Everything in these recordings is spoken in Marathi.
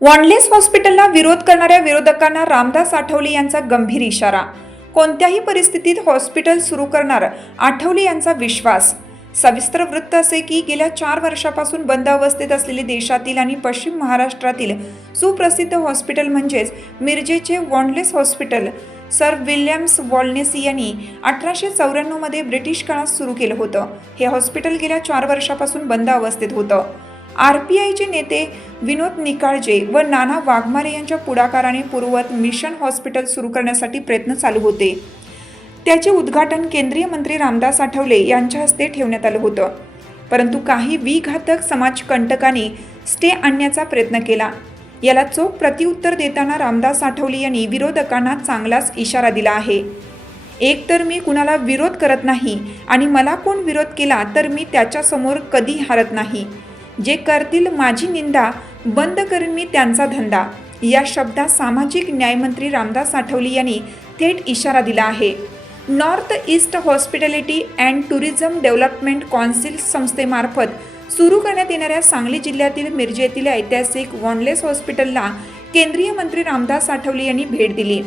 वॉनलेस हॉस्पिटलला विरोध करणाऱ्या विरोधकांना रामदास आठवले यांचा गंभीर इशारा। कोणत्याही परिस्थितीत हॉस्पिटल सुरू करणार आठवले यांचा विश्वास। सविस्तर वृत्त असे की गेल्या 4 वर्षापासून बंद अवस्थेत असलेले देशातील आणि पश्चिम महाराष्ट्रातील सुप्रसिद्ध हॉस्पिटल म्हणजेच मिरजेचे वॉनलेस हॉस्पिटल सर विल्यम्स वॉलनेस यांनी 1894 मध्ये ब्रिटिश काळात सुरू केलं होतं। हे हॉस्पिटल गेल्या 4 वर्षापासून बंद अवस्थेत होतं। आरपीआयचे नेते विनोद निकाळजे व नाना वाघमारे यांच्या पुढाकाराने पूर्ववत मिशन हॉस्पिटल सुरू करण्यासाठी प्रयत्न चालू होते। त्याचे उद्घाटन केंद्रीय मंत्री रामदास आठवले यांच्या हस्ते ठेवण्यात आलं होतं, परंतु काही विघातक समाजकंटकांनी स्टे आणण्याचा प्रयत्न केला। याला चोख प्रत्युत्तर देताना रामदास आठवले यांनी विरोधकांना चांगलाच इशारा दिला आहे। एक तर मी कुणाला विरोध करत नाही आणि मला कोण विरोध केला तर मी त्याच्यासमोर कधी हारत नाही। जे करतील माझी निंदा बंद करेन मी त्यांचा धंदा। या शब्दात सामाजिक न्यायमंत्री रामदास आठवले यांनी थेट इशारा दिला आहे। North east hospitality and tourism development council संस्थेमार्फत सुरू करण्यात येणाऱ्या सांगली जिल्ह्यातील मिरजे येथील ऐतिहासिक वॉनलेस हॉस्पिटलला केंद्रीय मंत्री रामदास आठवले यांनी भेट दिली।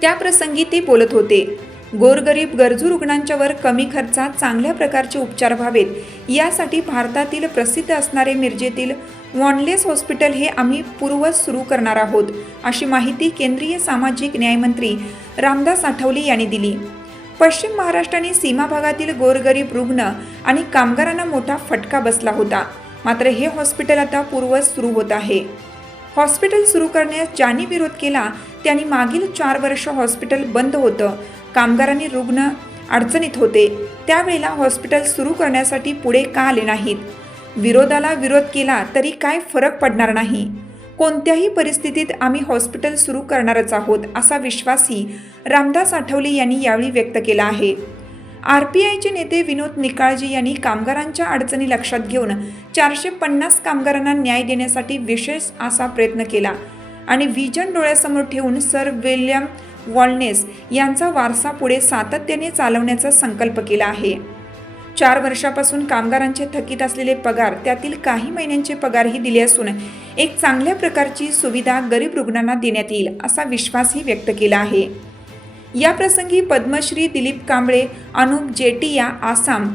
त्याप्रसंगी ते बोलत होते। गोरगरीब गरजू रुग्णांच्यावर कमी खर्चात चांगल्या प्रकारचे उपचार व्हावेत यासाठी भारतातील प्रसिद्ध असणारे मिरजेतील वॉनलेस हॉस्पिटल हे आम्ही पूर्ववत सुरू करणार आहोत, अशी माहिती केंद्रीय सामाजिक न्यायमंत्री रामदास आठवले यांनी दिली। पश्चिम महाराष्ट्र आणि सीमा भागातील गोरगरीब रुग्ण आणि कामगारांना मोठा फटका बसला होता, मात्र हे हॉस्पिटल आता पूर्ववत सुरू होत आहे। हॉस्पिटल सुरू करण्यास ज्यांनी विरोध केला त्यांनी मागील 4 वर्ष हॉस्पिटल बंद होतं, कामगारांनी रुग्ण अडचणीत होते, त्यावेळेला हॉस्पिटल सुरू करण्यासाठी पुढे का आले नाहीत? विरोधाला विरोध केला तरी काय फरक पडणार नाही। कोणत्याही परिस्थितीत आम्ही हॉस्पिटल सुरू करणारच आहोत, असा विश्वासही रामदास आठवले यांनी यावेळी व्यक्त केला आहे। आरपीआयचे नेते विनोद निकाळजे यांनी कामगारांच्या अडचणी लक्षात घेऊन 450 कामगारांना न्याय देण्यासाठी विशेष असा प्रयत्न केला आणि व्हिजन डोळ्यासमोर ठेवून सर विल्यम वॉलनेस यांचा वारसा पुढे सातत्याने चालवण्याचा संकल्प केला आहे। 4 वर्षापासून कामगारांचे थकीत असलेले पगार, त्यातील काही महिन्यांचे पगारही दिले असून एक चांगल्या प्रकारची सुविधा गरीब रुग्णांना देण्यात येईल, असा विश्वासही व्यक्त केला आहे। या प्रसंगी पद्मश्री दिलीप कांबळे, अनुप जेटिया आसाम,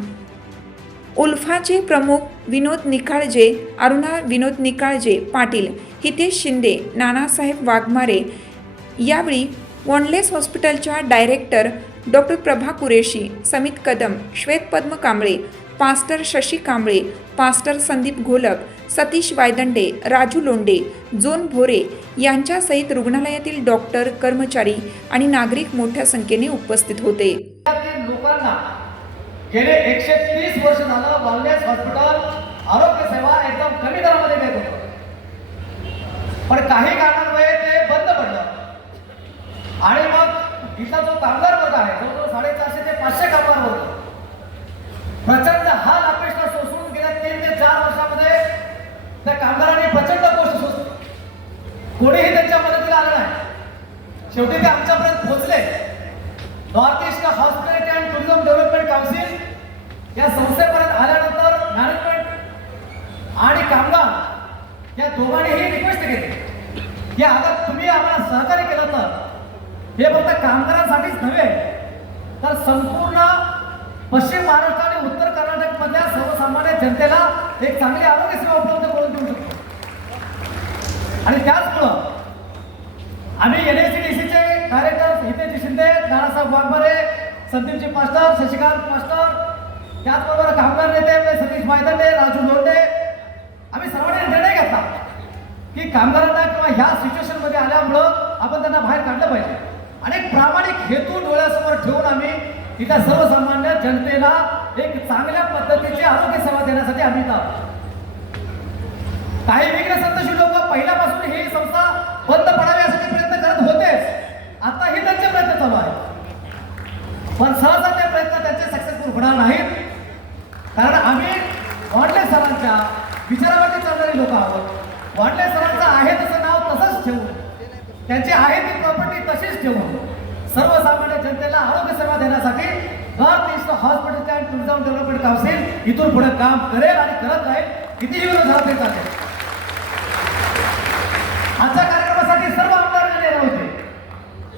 उल्फाचे प्रमुख विनोद निकाळजे, अरुणा विनोद निकाळजे पाटील, हितेश शिंदे, नानासाहेब वाघमारे, यावेळी वॉनलेस हॉस्पिटलच्या director doctor Prabha Qureshi, Samit Kadam, Shwet Padma Kamble, pastor Shashi Kamble, pastor Sandeep Gholak, Satish Waydande, Raju Londe, John Bhore यांच्यासहित रुग्णालयातील डॉक्टर, कर्मचारी आणि नागरिक मोठ्या संख्येने उपस्थित होते। लोकांना गेले 130 वर्ष झालं वॉनलेस हॉस्पिटल आरोग्य सेवा एकदम कमी दरामध्ये देत होतं, पण काही कारणांमुळे ते बंद पडलं आणि मग इथला जो कामगार वर्ग आहे, जवळजवळ 450 ते 500 कामगार वर्ग प्रचंड हाल अपेक्षा सोसून गेल्या 3 ते 4 वर्षामध्ये त्या कामगारांनी प्रचंड गोष्ट सोसली, कोणीही त्यांच्या मदतीला आलं नाही। शेवटी ते आमच्यापर्यंत पोहोचले। North east hospitality and tourism development council या संस्थेपर्यंत आल्यानंतर मॅनेजमेंट आणि कामगार या दोघांनीही रिक्वेस्ट केली की अगर तुम्ही आम्हाला सहकार्य केलं तर हे फक्त कामगारांसाठीच नव्हे तर संपूर्ण पश्चिम महाराष्ट्र आणि उत्तर कर्नाटक मधल्या सर्वसामान्य जनतेला एक चांगली आरोग्य सेवा उपलब्ध करून देऊ शकतो। आणि त्याचमुळं आम्ही NACDCचे director Hitesh Shinde, Nanasaheb Waghmare, Sandeepji master, Shashikant master, त्याचबरोबर कामगार नेते सतीश वायदंडे, राजू लोंडे, आम्ही सर्वांनी निर्णय घेतला की कामगारांना किंवा ह्या सिच्युएशनमध्ये आल्यामुळं आपण त्यांना बाहेर काढलं पाहिजे आणि एक प्रामाणिक हेतू डोळ्यासमोर ठेवून आम्ही इथल्या सर्वसामान्य जनतेला एक चांगल्या पद्धतीची आरोग्य सेवा देण्यासाठी आम्ही इथं आहोत। काही वेगळे संतोषी लोक पहिल्यापासून ही संस्था बंद पडावी यासाठी प्रयत्न करत होतेच, आताही त्यांचे प्रयत्न चालू आहेत, पण सहसा ते प्रयत्न त्यांचे सक्सेसफुल होणार नाहीत, कारण आम्ही वॉनलेस सरांच्या विचारावरती चालणारी लोक आहोत. वांडले सरांचं आहे तसं नाव तसंच ठेवून, त्यांची आहे ती प्रॉपर्टी तशीच ठेवून सर्वसामान्य जनतेला आरोग्य सेवा देण्यासाठी north east hospital and tourism development council इथून पुढे काम करेल आणि करत राहील. कितीही विरोध झाला तरी चालेल. आजच्या कार्यक्रमासाठी सर्व आमदार येणार होते,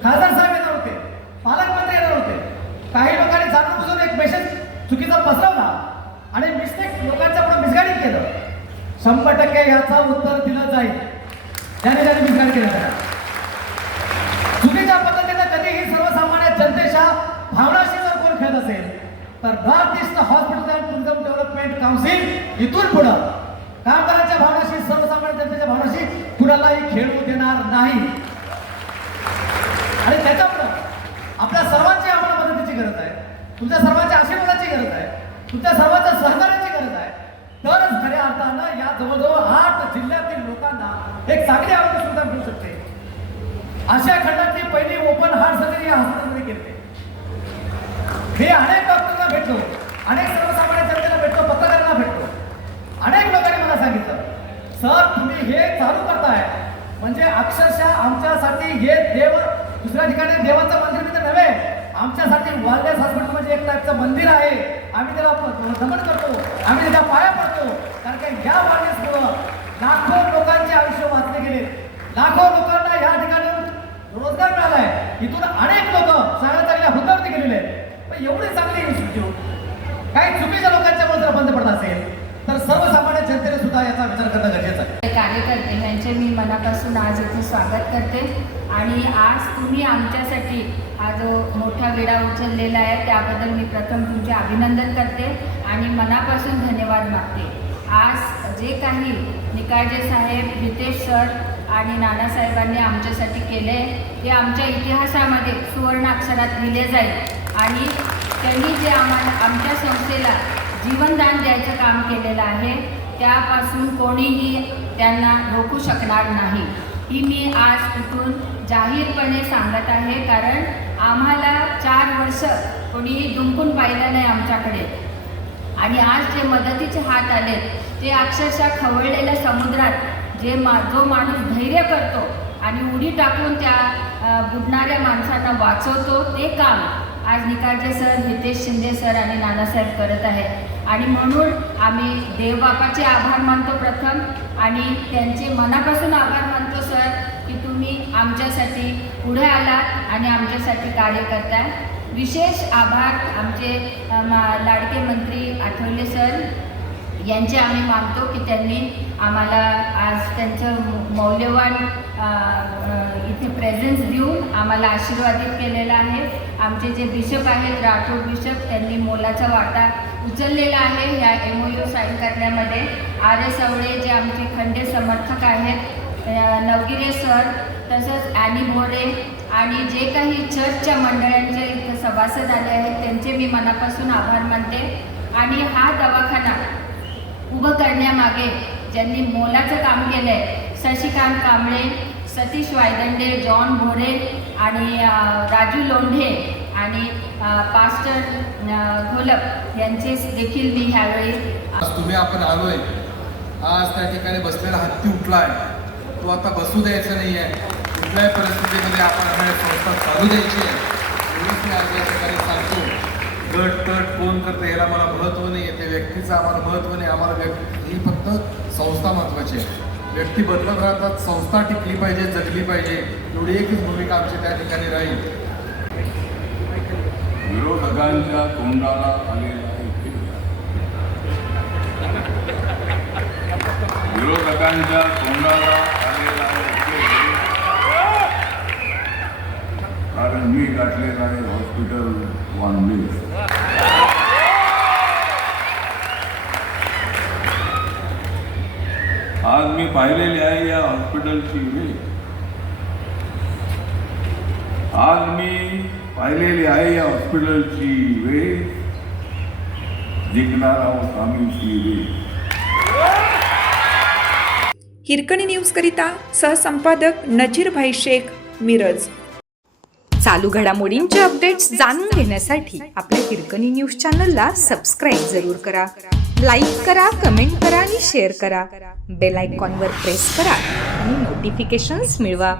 खासदार साहेब येणार होते, पालकमंत्री येणार होते. काही लोकांनी जाणून बुजून एक मेसेज चुकीचा पसरवला आणि मिस्टेक लोकांच्या पुढे मिसगाईड केलं. 100% याचा उत्तर दिलं जाईल ज्याने ज्याने मिसगाईड केलं त्याला. चुकीच्या पद्धतीने कधीही सर्वसामान्य जनतेच्या भावनाशी जर कोण खेळत असेल तर north east hospital and tourism development council इथून पुढं कामगारांच्या भावनाशी, सर्वसामान्य जनतेच्या भावनाशी कुणालाही खेळू देणार नाही. आणि त्याच्यामुळं आपल्या सर्वांची आम्हाला मदतीची गरज आहे, तुमच्या सर्वांच्या आशीर्वादाची गरज आहे, तुमच्या सर्वांच्या सहकार्याची गरज आहे. तरच खऱ्या अर्थानं या जवळजवळ 8 जिल्ह्यातील लोकांना एक चांगली आरोग्य सुविधा मिळू शकते. आशिया खंडातली पहिली ओपन हार्ट सर्जरी या हॉस्पिटलमध्ये केली. मी अनेक डॉक्टरना भेटलो, अनेक सर्वसामान्य जनतेला भेटलो, पत्रकारांना भेटलो. अनेक लोकांनी मला सांगितलं, सर तुम्ही हे चालू करताय म्हणजे अक्षरशः आमच्यासाठी हे देव, दुसऱ्या ठिकाणी देवाचं मंदिर तर नव्हे, आमच्यासाठी वालनेस हॉस्पिटल म्हणजे एक टाईपचं मंदिर आहे. आम्ही त्याला नमन करतो, आम्ही त्याच्या पाया पडतो. कारण की या वालनेसमुळं लाखो लोकांचे आयुष्य वाचले गेले, लाखो लोकांना या ठिकाणी रोजगार मिळालाय. इथून अनेक लोक चांगल्या चांगल्या हुद्द्यावरती गेलेले आहेत. पण एवढी चांगली इन्स्टिट्यूट काही चुकीच्या लोकांच्यामुळे जर बंद पडत असेल तर सर्वसामान्य जनतेने सुद्धा याचा विचार करणं गरजेचं आहे. कार्यकर्ते यांचे मी मनापासून आज इथे स्वागत करते. आणि आज तुम्ही आमच्यासाठी हा जो मोठा विडा उचललेला आहे त्याबद्दल मी प्रथम तुमचे अभिनंदन करते आणि मनापासून धन्यवाद मागते. आज जे काही निकाळजे साहेब, हितेश सर आणि नानासाहेबांनी आमच्यासाठी केले ते आमच्या इतिहासामध्ये सुवर्ण अक्षरात लिहिले जाईल. आणि त्यांनी जे आमच्या संस्थेला जीवनदान द्यायचं काम केलेलं आहे त्यापासून कोणीही त्यांना रोखू शकणार नाही. ही मी आज इथून जाहीरपणे सांगत आहे. कारण आम्हाला 4 वर्ष कोणीही दुमकून पाहिलं नाही आमच्याकडे. आणि आज जे मदतीचे हात आले ते अक्षरशः खवळलेल्या समुद्रात जो माणूस धैर्य करतो आणि उडी टाकून त्या बुडणाऱ्या माणसांना वाचवतो ते काम आज निकाळजे सर, हितेश शिंदे सर आणि नानासाहेब करत आहेत. आणि म्हणून आम्ही देवबापाचे आभार मानतो प्रथम आणि त्यांचे मनापासून आभार मानतो सर की तुम्ही आमच्यासाठी पुढे आलात आणि आमच्यासाठी कार्य करताय. विशेष आभार आमचे लाडके मंत्री आठवले सर यांचे आम्ही मानतो की त्यांनी आम्हाला आज त्यांचं मौल्यवान इथे प्रेझेन्स देऊन आम्हाला आशीर्वादित केलेला आहे. आमचे जे बिशप आहेत राठोड बिशप त्यांनी मोलाचा वाटा उचललेला आहे ह्या MOU साईन करण्यामध्ये. RS अवळे जे आमचे खंडे समर्थक आहेत, नवगिरे सर, तसंच ॲनी भोरे आणि जे काही चर्चच्या मंडळांचे इथं सभासद आले आहेत त्यांचे मी मनापासून आभार मानते. आणि हा दवाखाना उभं करण्यामागे ज्यांनी मोलाचं काम केलं आहे शशिकांत कांबळे, सतीश वायदंडे, जॉन भोरे आणि राजू लोंढे आणि पास्टर घोलप यांचे देखील मी ह्यावेळी. आज तुम्ही आपण आलोय, आज त्या ठिकाणी बसलेला हत्ती उठलाय, तो आता बसू द्यायचा नाही आहे. कुठल्याही परिस्थितीमध्ये आपण आपल्या संस्था चालू द्यायची आहे. एवढंच मी आज या ठिकाणी सांगतो. गट तट कोण करतं याला मला महत्त्व नाही आहे, त्या व्यक्तीचं आम्हाला महत्त्व नाही. आम्हाला ही फक्त संस्था महत्त्वाची आहे. व्यक्ती बदलत राहतात, संस्था टिकली पाहिजे, जगली पाहिजे, एवढी एकच भूमिका आमची त्या ठिकाणी राहील. विरोधकांच्या तोंडाला आलेला विरोधकांच्या तोंडाला आलेला कारण मी गाठलेलं आहे हॉस्पिटल वांद्रे. आज मी पाहिलेली आहे या हॉस्पिटलची वेळ. आज मी पाहिलेली आहे या हॉस्पिटलची वेळ. जिंकणार आहोत आम्ही ती वेळ. हिरकणी न्यूजकरिता सहसंपादक नजीरभाई शेख, मिरज. चालू घडामोडींचे अपडेट्स जाणून घेण्यासाठी आपल्या हिरकणी न्यूज चॅनलला सबस्क्राईब जरूर करा. लाईक करा, कमेंट करा आणि शेअर करा. बेल आयकॉनवर प्रेस करा आणि नोटिफिकेशन्स मिळवा.